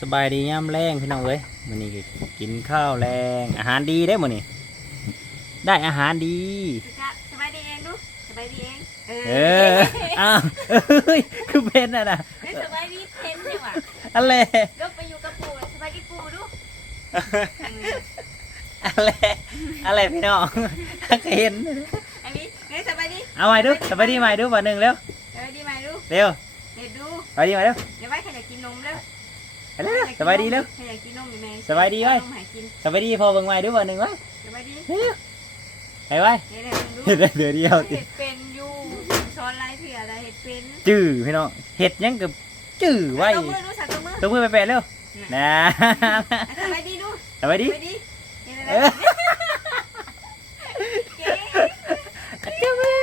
สบายดีย่ำแรงพี่น้องเอ้ยมื้อนี้ก็กินข้าวแรงอาหารดีได้อมื้อนี้ได้อาหารดีจะสบายดีเองดูสบายดีเองเอออ้าวเอ้ยคือเป็นอะนะเฮ้ยสบายดีเพนเนี่ยว่ะอะไรลูกไปอยู่กับปู่สบายดีปู่ดูอะไรอะไรพี่น้องเห็นอันนี้เฮ้ยสบายดีเอาใหม่ดูสบายดีใหม่ดูบ่หนึ่งเร็วสบายดีไหมดูเร็วเด็ดดูสบายดีใหม่เร็วเดี๋ สบายดีเร็วใครอยากกินนมอยู่ไหมสบายดีไว้นมหายกินสบายดีพอเบิ่งใหม่ดูบ่หนึ่งไว้สบายดีเร็วไปไว้เห็ดดูเห็ดได้เดือเดียวติเห็ดเป็นอยู่ช้อนไรเถื่ออะไรเห็ดเป็นจื้อพี่น้องเห็ดยังกับจื้อไว้ตัวมือดูสัตว์ตัวมือตัวมือไปแปะเร็วนะสบายดีดูสบายสดีบายดีเห็นอะไรเอ้ยเก่งเจ้าแม่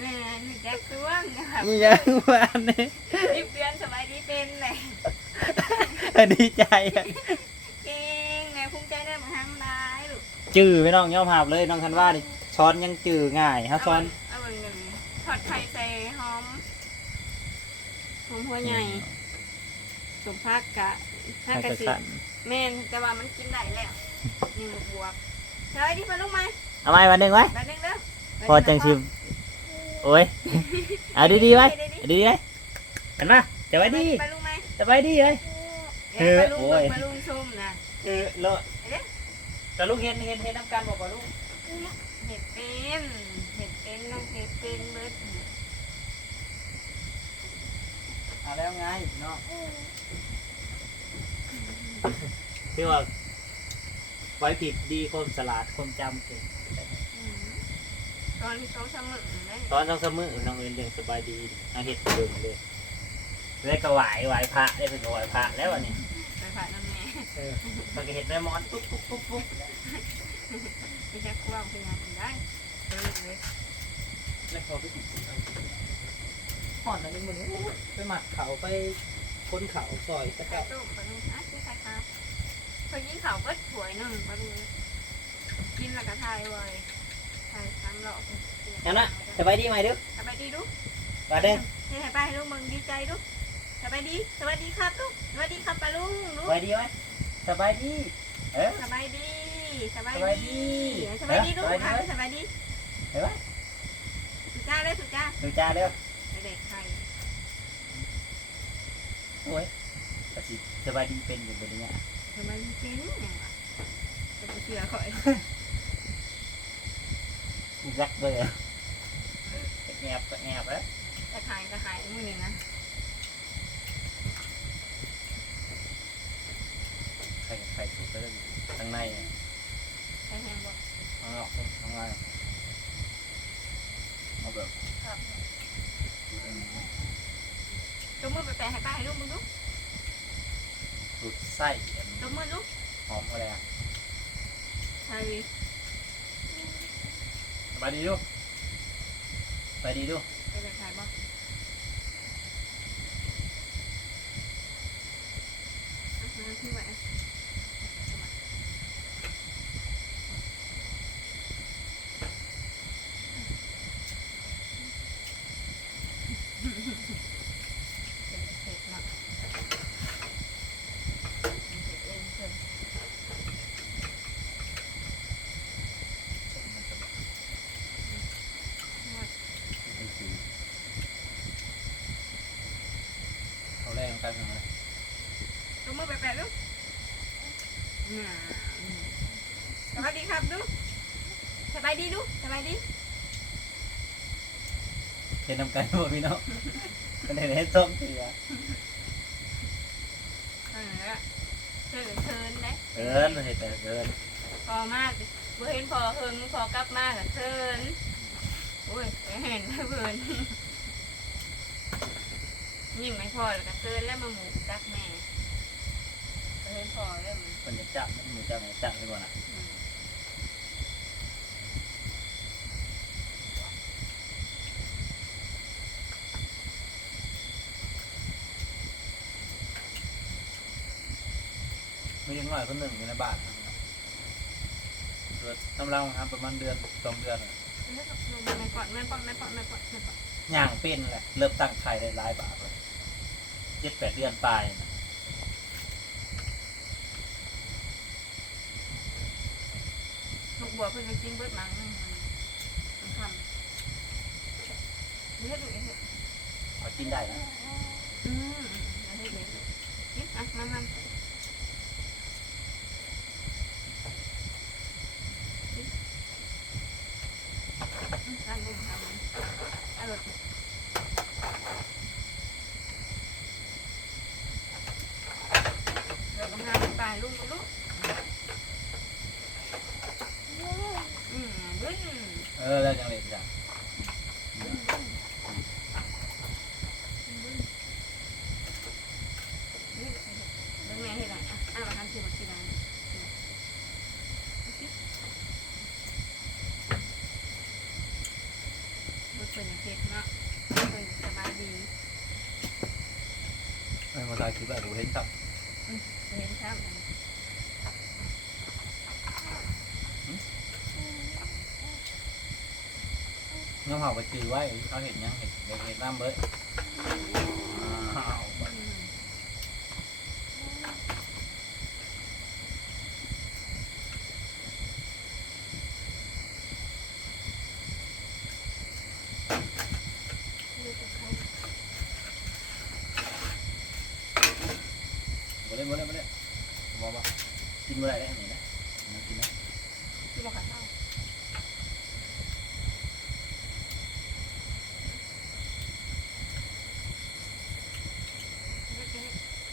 แม่หนูแจ็คตัวนะครับนี่ยังวันนี้ รีบเรียนสบายดีเป็นเลย ดีใจอะเก่งแม่ภูมิใจได้มาทำร้ายลูกจื้อพี่น้องยอมหับเลยน้องทันว่านี่ช้อนยังจื้อง่ายครับช้อนเอาเบิ่งหนึ่งทอดไข่ใส่หอมหอมหัวใหญ่สมพักกะถ้ากระสิสั่นแม่นแต่ว่ามันกินได้แล้วนี่บวบสบายดีปะลูกไหมเอาไม้วันหนึ่งไว้มาหนึ่งเด้อพอจังชิมโอ้ยเอาดีๆไว้เอาดีๆไว้เห็นปะจะไว้ดีปะลูกไหมสบายดีเลย เอ้ยปะลูกโอ้ยปะลูกส้มนะเออเลอะแต่ลูกเห็นเห็นเห็นน้ำกันบอกว่าลูกเห็ดเป็นเห็ดเป็นน้องเห็ดเป็นเบิดเอาแล้วไงเนาะที่ว่าไว้ผิดดีคนสลาดคนจำเก่งอืมตอนที่เขาเสมอเลยตอนต้องเสมอน้องเอิญยังสบายดีเอาเห็ดเดิมเลย แล้วก็ไหวไหวพระได้เป็นไหวพระแล้วอันนี้ไปผ่านน้ำแม่เออมันก็เห็ดแม่มอนปุ๊บปุ๊บปุ๊บปุ๊บไม่ใช่คว้างพยายามได้เออเลยแล้วพอไปติดหอดอันนี้มึงไปหมักเขาไปค้นเขาซอยตะไข่เก้าต้มปลาลูกอะซื้อไข่ขาวพอยิงเขาก็ถวยหนึ่งปลาลูกกินแล้วก็ทายไว้ทายซ้ำหลอกเอานะสบายดีไหมเด้อสบายดีดูมาเด้อเฮ้ยไปลูกมึงดีใจดู สบายดีสวัสดีครับลูกสวัสดีครับปลาลุงลูสกบายดีไหมสบายดี เอ๊ะสบายดีสบายสบายดี ดีสบายดีลูกสบายดีอะสบายดีเห็นไหมสุจ้าเลยสุจ้าดูจ้าเด้อเด็กไข่โอ้ยแต่สิสบายดีเป็นอยู่บนนี้สบายดีเป็นยังวะจะไปเชื่อเขาเองยักเลยอะแอบก็แอบแล้วแต่หายก็หายมือหนึ่งนะ ใครกับใครถูกก็ต้องข้างในอะใช้แห้งบ่ข้างนอกข้างในเอาแบบตัวมือไปแปะให้ป้าให้ลูกมึงดูสุดไส้อันตัวมือลูกหอมอะไรอะใช่สบายดีดูกสบายดีดูกไปเลยขายบ่ที่ไหน เผ็ดมากเผ็ดเองเพิ่ม เขาแรงกันทำไม ตัวมือแปะๆลูกน่าสวัสดีครับลูกสบาย ดีลูกสบายดีเห็นน้ำกันบ่พี่น้องมันเห็นเห็นส้มทีอะเออเชิญเชิญนะเกินมันเห็นแต่เกินพอมากเพื่อนพอเฮิงพอกลับมากับเชิญโอ้ยไปเห็นเพื่อนยิ่งไม่พอแล้วก็เชิญแล้วมาหมูจักแม่เพื่อนพอแล้วมันมันจะจับมันมือจับไหนจับไปก่อนอะ ยังน่อยคนหนึ่งอยู่ในบ้านเกิดทำรังครับประมาณเดือนสองเดือนอย่างเป็นแหละเริ่มตั้งไข่ได้หลายบาทเจ็ดแปดเดือนตายนะกบัวเพิ่งจะกินเบิดมังนึงมันทำเฮ็ดดูเอฮ็ดพอกินได้นะอืม เออมาถ่ายคลิปแบบกูเห็นครับเห็นครับน้ำเผาไปจือไว้เขาเห็นยังเห็นเด็กเห็นน้ำเบิดอ้าว มาเล่นมาเล่นมาเล่นบอกว่ากินมื่อไรได้ไหนะมากินนะ คือบอกข้าวน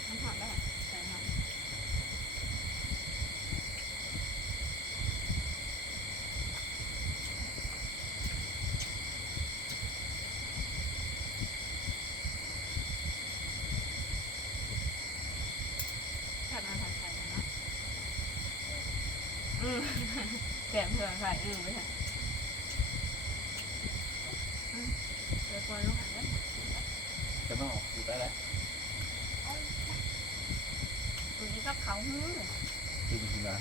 ้ำหอมได้ใส่หอมผัดมาผัดใส่เนาะ อืมแกมเผื่อใส่อืมไปค่ะอืมเดี๋ยวคนลูกหันได้จะมาออกอยู่ได้แล้วตัวนี้ก็เขาหื้อกินกินมา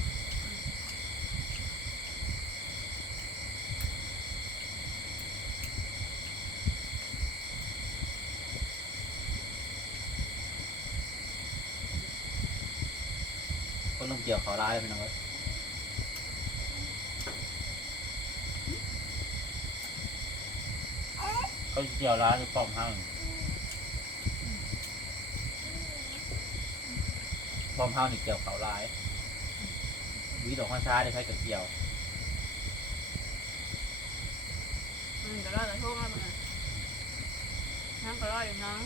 คนต้องเกี่ยวเขาร้ายไปน้องเอ้ย เขาเกี่ยวร้ายหรือป้อมห้างป้อมห้างนี่เกี่ยวเขาร้ายวิดอกข้างช้าได้ใช้กับเกี่ยวอืมเดี๋ยวเราจะโทษมาเมื่อน้ำก็รออยู่น้อง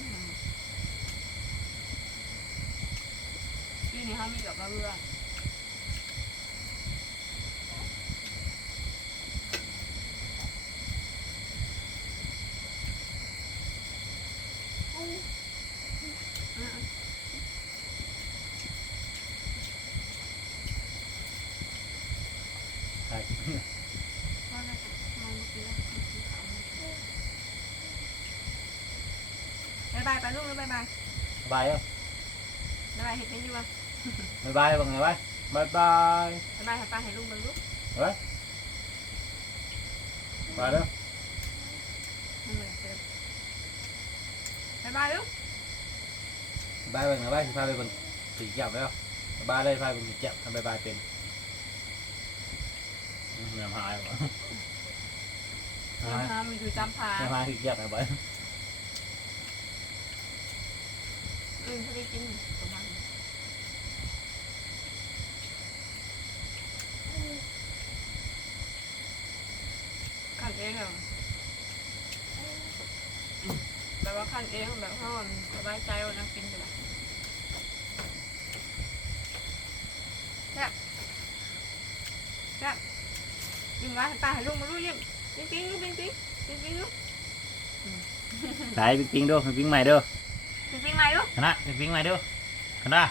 ที่นี่เขามีแบบกระเบื้องอืม ใช่ พ่อน่าจะมองเมื่อกี้แล้ว บายบายไปลูกแล้วบายบายสบายแล้วบายบายเห็นเป็นอยู่วะบายบายบังไงบายบายบายบายบายให้ป้าให้ลุงเบิ่งลูกบายแล้วนั่นเลยเจอบายบายลูกบายบังไงบายสิพาไปบังสีเกี่ยวแล้วบายเลยพาไปบังสีเกี่ยวทำบายบายเป็น เงินหายวะหายน้ำมีดูจำพาเงินหายสีเกียวไงบายอืมเขาได้กินประมาณขันเองเหรอแบบว่าขันเองแบบเขาสบายใจว่านักกินจะแบบแซ่บแซ่บ ยิ้มไว้ให้ป้าให้ลุงมาลูกยิ้มปิ๊งปิ๊งลูกปิ๊งปิ๊งปิ๊งปิ๊งลูกไหนปิ๊งปิ๊งดูปิ๊งใหม่ดูปิ๊งปิ๊งใหม่ลูกคณะปิ๊งปิ๊งใหม่ดูคณะ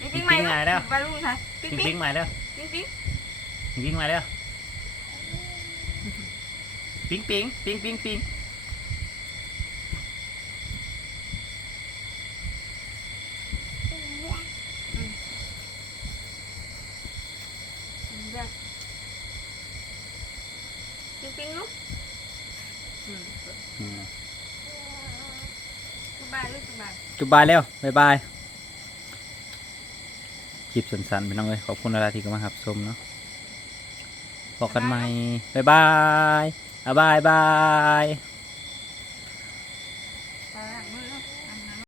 ปิ๊งปิ๊งใหม่แล้วไปลูกชายปิ๊งปิ๊งปิ๊ปิ๊งงใหม่เด้อปิ๊งปิ๊งปิ๊งปิ๊งใหม่เด้อปิ๊งปิ๊งปิ๊งปิ๊งปิ๊ง เดี๋ยวปิ๊งปิ๊งลูก อืมอืมสบายลูกสบายจุบบายแล้วบายบายคลิปสั้นๆพี่น้องเอ้ยขอบคุณเวลาที่เข้ามาครับชมเนาะบอกกันใหม่บ๊ายบายอะบายบาย